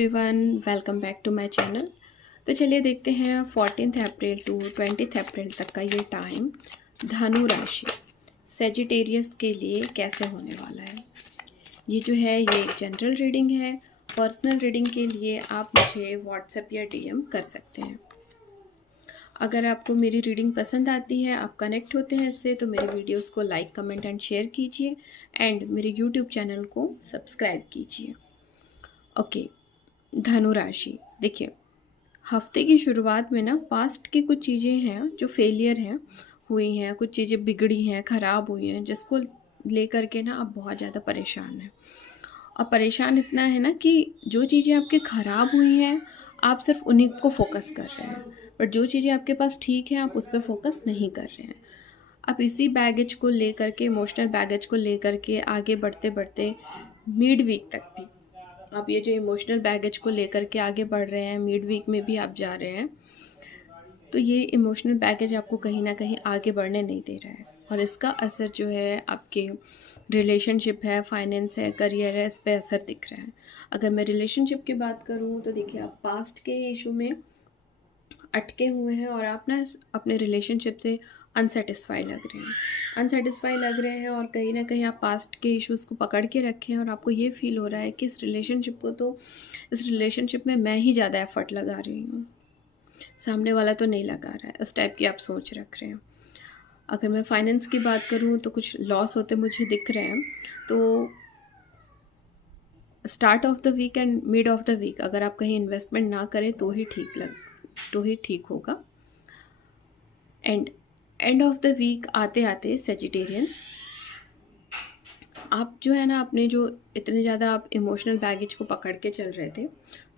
Everyone, welcome back to my channel. तो चलिए देखते हैं 14 अप्रैल टू 20 अप्रैल तक का ये टाइम धनु राशि सेजिटेरियस के लिए कैसे होने वाला है। ये जो है ये जनरल रीडिंग है। पर्सनल रीडिंग के लिए आप मुझे व्हाट्सएप या डीएम कर सकते हैं। अगर आपको मेरी रीडिंग पसंद आती है, आप कनेक्ट होते हैं इससे, तो मेरे वीडियोस को लाइक, कमेंट एंड शेयर कीजिए एंड मेरे यूट्यूब चैनल को सब्सक्राइब कीजिए। ओके, धनु राशि देखिए, हफ्ते की शुरुआत में ना पास्ट की कुछ चीज़ें हैं जो फेलियर हैं, हुई हैं, कुछ चीज़ें बिगड़ी हैं, ख़राब हुई हैं, जिसको लेकर के ना आप बहुत ज़्यादा परेशान हैं। और परेशान इतना है ना कि जो चीज़ें आपकी ख़राब हुई हैं आप सिर्फ उन्हीं को फोकस कर रहे हैं, पर जो चीज़ें आपके पास ठीक हैं आप उस पर फोकस नहीं कर रहे हैं। आप इसी बैगेज को लेकर के, इमोशनल बैगेज को लेकर के आगे बढ़ते बढ़ते मिड वीक तक भी आप ये जो इमोशनल बैगेज को लेकर के आगे बढ़ रहे हैं, मिड वीक में भी आप जा रहे हैं, तो ये इमोशनल बैगेज आपको कहीं ना कहीं आगे बढ़ने नहीं दे रहा है। और इसका असर जो है आपके रिलेशनशिप है, फाइनेंस है, करियर है, इस पर असर दिख रहा है। अगर मैं रिलेशनशिप की बात करूँ तो देखिए, आप पास्ट के इशू में अटके हुए हैं और आप ना अपने रिलेशनशिप से अनसेटिस्फाई लग रहे हैं, और कहीं ना कहीं आप पास्ट के इश्यूज़ को पकड़ के रखे हैं और आपको ये फील हो रहा है कि इस रिलेशनशिप में मैं ही ज़्यादा एफर्ट लगा रही हूँ, सामने वाला तो नहीं लगा रहा है। इस टाइप की आप सोच रख रहे हैं। अगर मैं फाइनेंस की बात करूँ तो कुछ लॉस होते मुझे दिख रहे हैं। तो start of the week and mid of the week अगर आप कहीं इन्वेस्टमेंट ना करें तो ही ठीक होगा। एंड ऑफ द वीक आते आते सेजिटेरियन, आप जो है ना अपने जो इतने ज़्यादा आप इमोशनल बैगेज को पकड़ के चल रहे थे,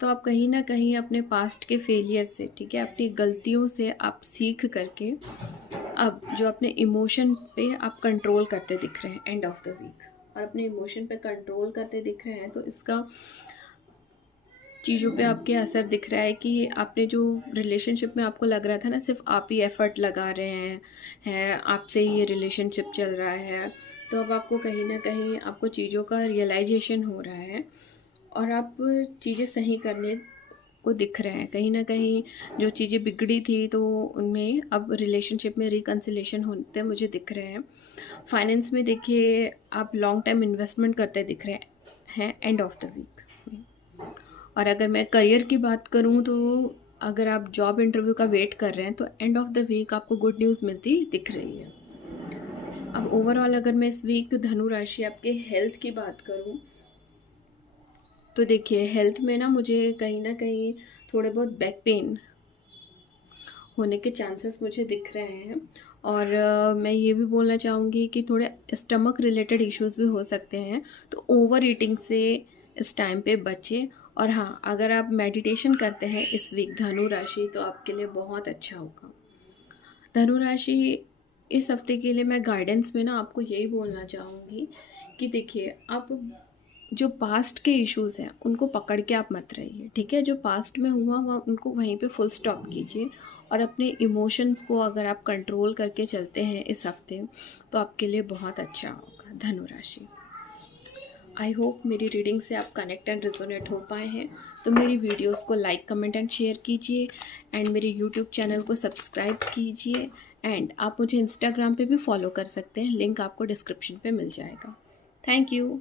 तो आप कहीं ना कहीं अपने पास्ट के फेलियर से, ठीक है, अपनी गलतियों से आप सीख करके अब जो अपने इमोशन पे आप कंट्रोल करते दिख रहे हैं एंड ऑफ द वीक, और अपने इमोशन पे कंट्रोल करते दिख रहे हैं। तो इसका चीज़ों पे आपके असर दिख रहा है कि आपने जो रिलेशनशिप में आपको लग रहा था ना सिर्फ आप ही एफ़र्ट लगा रहे हैं आपसे ही ये रिलेशनशिप चल रहा है, तो अब आपको कहीं ना कहीं आपको चीज़ों का रियलाइजेशन हो रहा है और आप चीज़ें सही करने को दिख रहे हैं। कहीं ना कहीं जो चीज़ें बिगड़ी थी तो उनमें अब रिलेशनशिप में रिकन्सिलेशन होते मुझे दिख रहे हैं। फाइनेंस में देखिए, आप लॉन्ग टाइम इन्वेस्टमेंट करते दिख रहे हैं एंड ऑफ द वीक। और अगर मैं करियर की बात करूं तो अगर आप जॉब इंटरव्यू का वेट कर रहे हैं तो एंड ऑफ द वीक आपको गुड न्यूज़ मिलती दिख रही है। अब ओवरऑल अगर मैं इस वीक धनु राशि आपके हेल्थ की बात करूं तो देखिए, हेल्थ में ना मुझे कहीं ना कहीं थोड़े बहुत बैक पेन होने के चांसेस मुझे दिख रहे हैं। और मैं ये भी बोलना चाहूँगी कि थोड़े स्टमक रिलेटेड इश्यूज़ भी हो सकते हैं, तो ओवर ईटिंग से इस टाइम पे बचें। और हाँ, अगर आप मेडिटेशन करते हैं इस वीक धनु राशि, तो आपके लिए बहुत अच्छा होगा। धनु राशि इस हफ्ते के लिए मैं गाइडेंस में ना आपको यही बोलना चाहूँगी कि देखिए, आप जो पास्ट के इश्यूज़ हैं उनको पकड़ के आप मत रहिए, ठीक है। जो पास्ट में हुआ उनको वहीं पे फुल स्टॉप कीजिए और अपने इमोशंस को अगर आप कंट्रोल करके चलते हैं इस हफ्ते, तो आपके लिए बहुत अच्छा होगा धनु राशि। आई होप मेरी रीडिंग से आप कनेक्ट एंड रिजोनेट हो पाए हैं। तो मेरी वीडियोस को लाइक, कमेंट एंड शेयर कीजिए एंड मेरे यूट्यूब चैनल को सब्सक्राइब कीजिए। एंड आप मुझे इंस्टाग्राम पे भी फॉलो कर सकते हैं, लिंक आपको डिस्क्रिप्शन पे मिल जाएगा। Thank you.